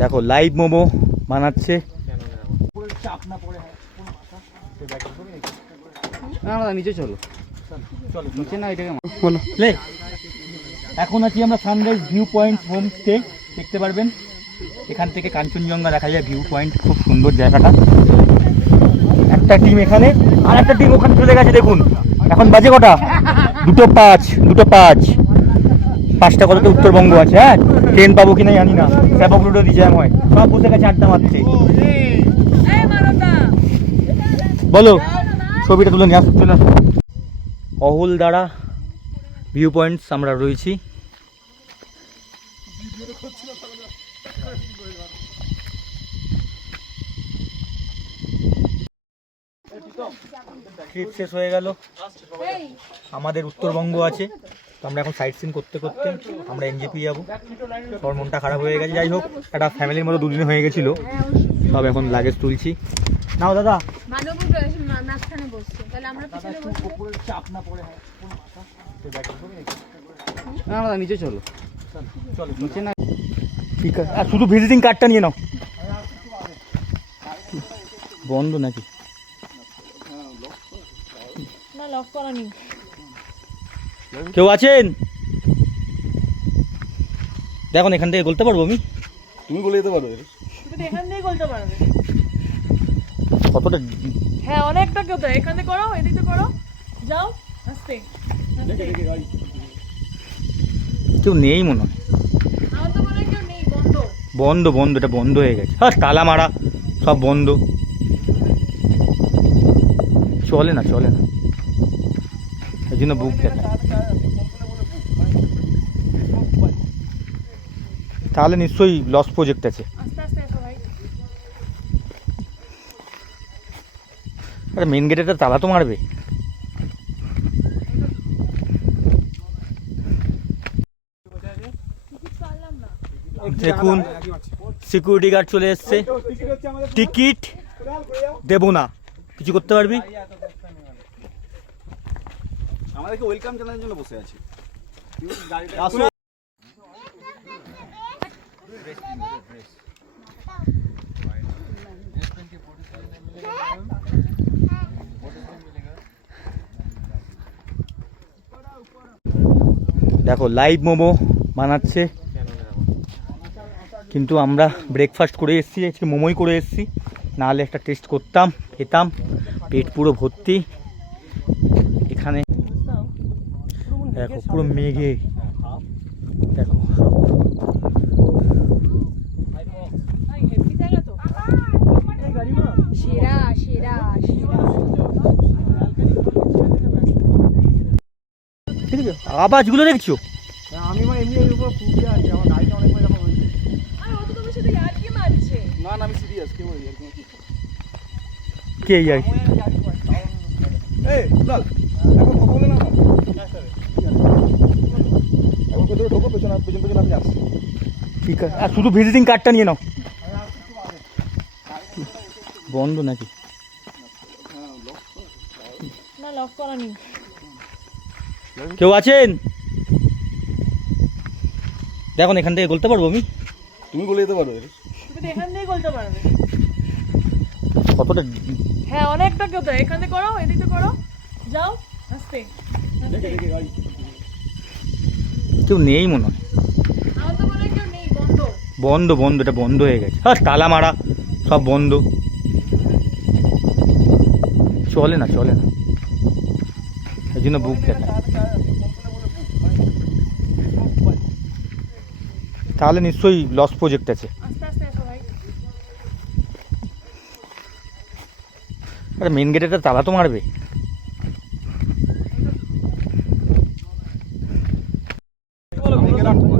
দেখো লাইভ মোমো বানাচ্ছে। না না নিচে চলো। নিচে না এটাকে বলো। লে এখন আছি আমরা সানরাইজ ভিউ পয়েন্ট হোমস্টে দেখতে পারবেন। এখান থেকে কাঞ্চনজঙ্ঘা দেখা যায় ভিউ পয়েন্ট খুব সুন্দর জায়গাটা। একটা টিম এখানে আর একটা টিম ওখানে চলে গেছে দেখুন। এখন বাজে কটা? দুটো পাঁচ দুটো পাঁচ। পাঁচটা কতটা উত্তরবঙ্গ আছে হ্যাঁ? ট্রেন পাবো কিনা জানি না। স্যাবক রোডও রিজার্ভ হয় সব বসে গেছে আড্ডা মারছে বলো, ছবিটা তুলে নিয়ে আসো, চলে আসো। অহুল দ্বারা ভিউ পয়েন্টস আমরা রয়েছি। ট্রিপ শেষ হয়ে গেল। আমাদের উত্তরবঙ্গ আছে। তো আমরা এখন সাইট সিন করতে করতে আমরা এনজেপি যাব। সবার মনটা খারাপ হয়ে গেছে যাই হোক একটা ফ্যামিলির মতো দুদিন হয়ে গেছিল। সব এখন লাগেজ তুলছি। নাও দাদা। না না নিচে চলো। নিচে না। ঠিক আছে। আর শুধু ভিজিটিং কার্ডটা নিয়ে নাও। বন্ধ নাকি? না লক করা নেই। কেউ আছেন? দেখুন এখান থেকে বলতে পারব আমি? তুমি বলে যেতে পারো। এখান থেকেই বলতে পারবে। কতটা হ্যাঁ অনেকটা কেউ তো এখান থেকে করো এদিক করো। যাও আস্তে কেউ নেই মনে হয়। মনে হয় বন্ধ। বন্ধ বন্ধ এটা বন্ধ হয়ে গেছে। হ্যাঁ তালা মারা সব বন্ধ। চলে না চলে না। এই জন্য বুক দেখা তাহলে নিশ্চয়ই লস প্রজেক্ট আছে। আরে মেন গেটে তালা তো মারবে। দেখুন সিকিউরিটি গার্ড চলে এসছে। টিকিট দেবো না। কিছু করতে পারবি? আমাদেরকে ওয়েলকাম জানানোর জন্য বসে আছি। দেখো লাইভ মোমো বানাচ্ছে। কিন্তু আমরা ব্রেকফাস্ট করে এসেছি আজকে মোমোই করে এসেছি। নাহলে একটা টেস্ট করতাম খেতাম পেট পুরো ভর্তি এখানে দেখো পুরো মেঘে। দেখো সেরা সেরা আওয়াজগুলো দেখছ? আমি মানে এমনি এর উপর পুজো আছে আমার গাড়িটা অনেক যখন হয়েছে। আর ও তো তোমার সাথে আর কি মারছে। না না আমি সিরিয়াস কেউ কি এই লাল এখন কথা বলে না ঢোকো পেছনে পেছন পেছন আমি আসছি। ঠিক আছে। আর শুধু ভিজিটিং কার্ডটা নিয়ে নাও। বন্ধ নাকি? না লক করা নেই। কেউ আছেন? দেখুন এখান থেকে বলতে পারব আমি? তুমি বলে যেতে পারো তুমি এখান থেকেই বলতে পারবে। কতটা হ্যাঁ অনেকটা কেউ তো এখান থেকে করো এদিকে করো যাও আস্তে। আস্তে কেউ নেই মনে হয়। বন্ধ বন্ধ, এটা বন্ধ হয়ে গেছে। হ্যাঁ তালা মারা, সব বন্ধ। চলে না চলে না। এই জন্য বুক দেখা তাহলে নিশ্চয়ই লস প্রজেক্ট আছে। আরে মেন গেটে তালা তো মারবে। Дякую.